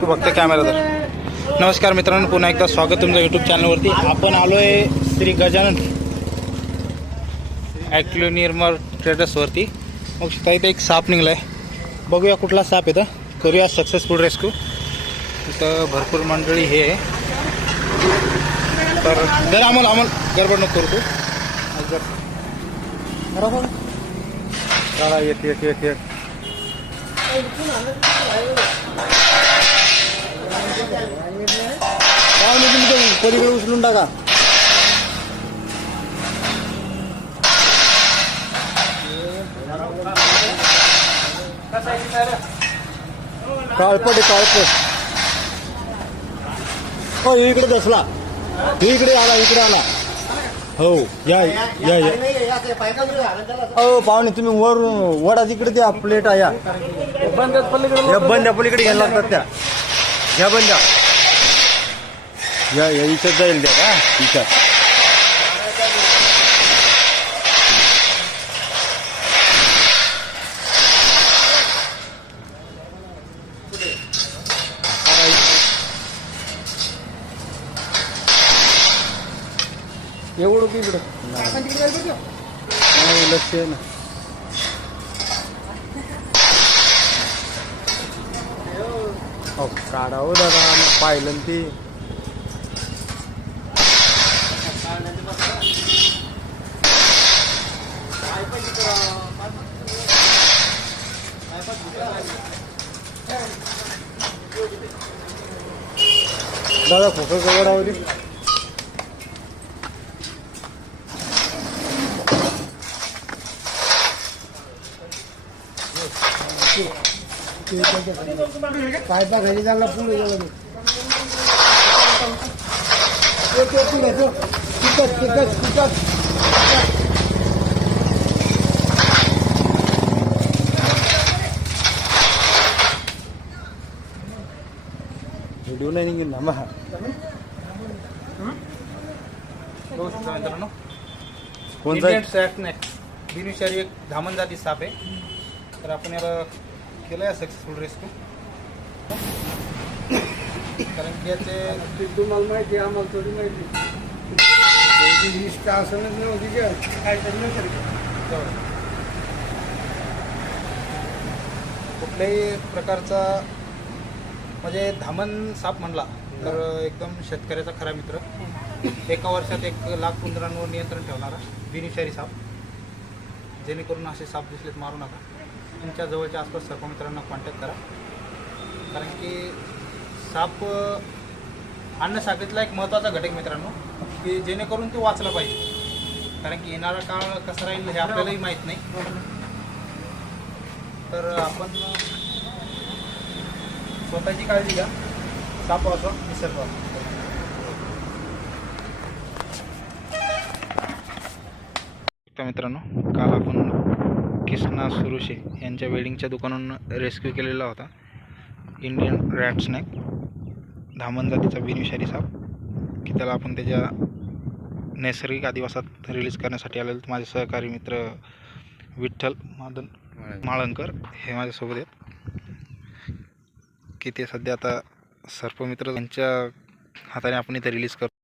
तू फक्त कॅमेरा धर. नमस्कार मित्रांनो, पुन्हा एकदा स्वागत तुमचं यूट्यूब चॅनलवरती. आपण आलो आहे श्री गजानन ॲक्ल्युनिर्मर ट्रेडर्सवरती. मग इथं एक साप निघला आहे. बघूया कुठला साप येतं, करूया सक्सेसफुल रेस्क्यू. इथं भरपूर मंडळी हे आहे. तर जर आम्हाला गडबड नको करू तू. बरोबर चला, येत येत येत येत. पलीकडे उचलून टाका. काळपट काळपट. हो इकडे बसला, इकडे आला. हो या या या. हो पाहुणे, तुम्ही वडा तिकडे द्या, प्लेट आहे या बंद्या पलीकडे घ्यायला लागतात त्या. घ्या बंद्या या या. इथं जाईल द्या का इथं. एवढं की इकडं नाही लक्ष आहे ना. हो काढा हो दादा, पाहिलं ती. दादा खोकं कवडा होती. काय घरी झाला पुढे गेलं व्हिडिओ नाही निघेल ना मग. मित्रांनो, कोणता बिनविषारी एक धामण जाती साप आहे. तर आपण याला केलं आहे सक्सेसफुल रेस्क्यू. कारण की याचे तुम्हाला माहिती आहे, आम्हाला थोडी माहिती. असंच नव्हती काय कुठल्याही प्रकारचा म्हणजे धामण साप म्हणला तर एकदम शेतकऱ्याचा खरा मित्र. एका वर्षात 1,00,000 उंदरांवर नियंत्रण ठेवणारा बिनविषारी साप. जेणेकरून असे साप दिसलेत मारू नका. तुमच्या जवळच्या आसपास सर्व मित्रांना कॉन्टॅक्ट करा. कारण की साप अन्न साखळीतला एक महत्त्वाचा घटक मित्रांनो, की जेणेकरून तो वाचला पाहिजे. कारण की येणारा काळ कसा राहील हे आपल्यालाही माहीत नाही. तर आपण स्वतःची काळजी घ्या. साप वाचवा, निसर्ग वाचवा. मित्रांनो, काल आपण किसना सुरुशे यांच्या वेल्डिंगच्या दुकानातून रेस्क्यू केलेला होता इंडियन रॅट स्नॅक, धामण जातीचा बिनविषारी साप. की त्याला आपण त्याच्या नैसर्गिक अधिवासात रिलीज करण्यासाठी आलेले. माझे सहकारी मित्र विठ्ठल माळंकर हे माझ्यासोबत आहेत. की ते सध्या आता सर्पमित्र यांच्या हाताने आपण इथे रिलीज करतो.